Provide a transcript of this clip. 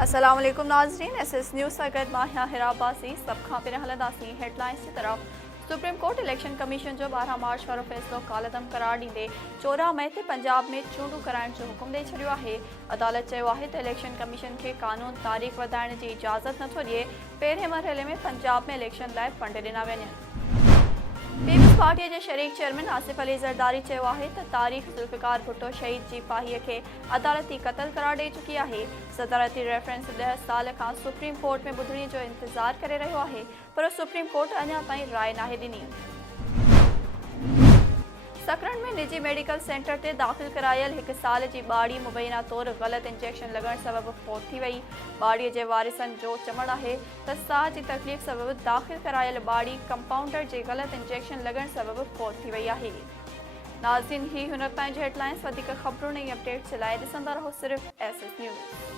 अस्सलाम वालेकुम नाज़रीन, SS न्यूज़ सगत माहिया हिराबासी सब खां पहिरियों हलंदासीं हेडलाइंस की तरफ। सुप्रीम कोर्ट इलेक्शन कमीशन जो 12 मार्च वारो फ़ैसिलो कालदम करार ॾींदे 14 मई ते पंजाब में चूंडूं कराइण जो हुकुम ॾेई छॾियो आहे। अदालत चयो आहे त इलेक्शन कमीशन खे कानून तारीख़ वधाइण जी इजाज़त नथो ॾिए। पहिरें मरहले में पंजाब में इलेक्शन लाइ फंड ॾिना वञनि। पीपल्स पार्टी के शरीक चेयरमैन आसिफ अली ज़रदारी चयो आहे त तारीख़ ज़ुल्फ़िकार भुट्टो शहीद जी पाहीअ खे अदालती क़तल करार ॾेई चुकी आहे। सदारती रेफरेंस 10 साल खां सुप्रीम कोर्ट में ॿुधणी जो इंतज़ार करे रहियो आहे, पर सुप्रीम कोर्ट अञा ताईं राय नाहे ॾिनी। सकरन में निजी मेडिकल सेंटर ते दाख़िल करायल 1 साल जी ॿाड़ी मुबैना तौर ग़लत इंजेक्शन लॻण सबबि फौत थी वई। ॿाड़ीअ जे वारिसनि जो चवणु आहे त साह जी तकलीफ़ सबबि दाख़िल करायल ॿाड़ी कंपाउंडर जे ग़लत इंजेक्शन लॻण सबबि फौत थी वई आहे। नाज़रीन, ही हुन ताईं जी हेडलाइंस। वधीक ख़बरुनि ऐं अपडेट्स जे लाइ ॾिसंदा रहो सिर्फ़ SS न्यूज़।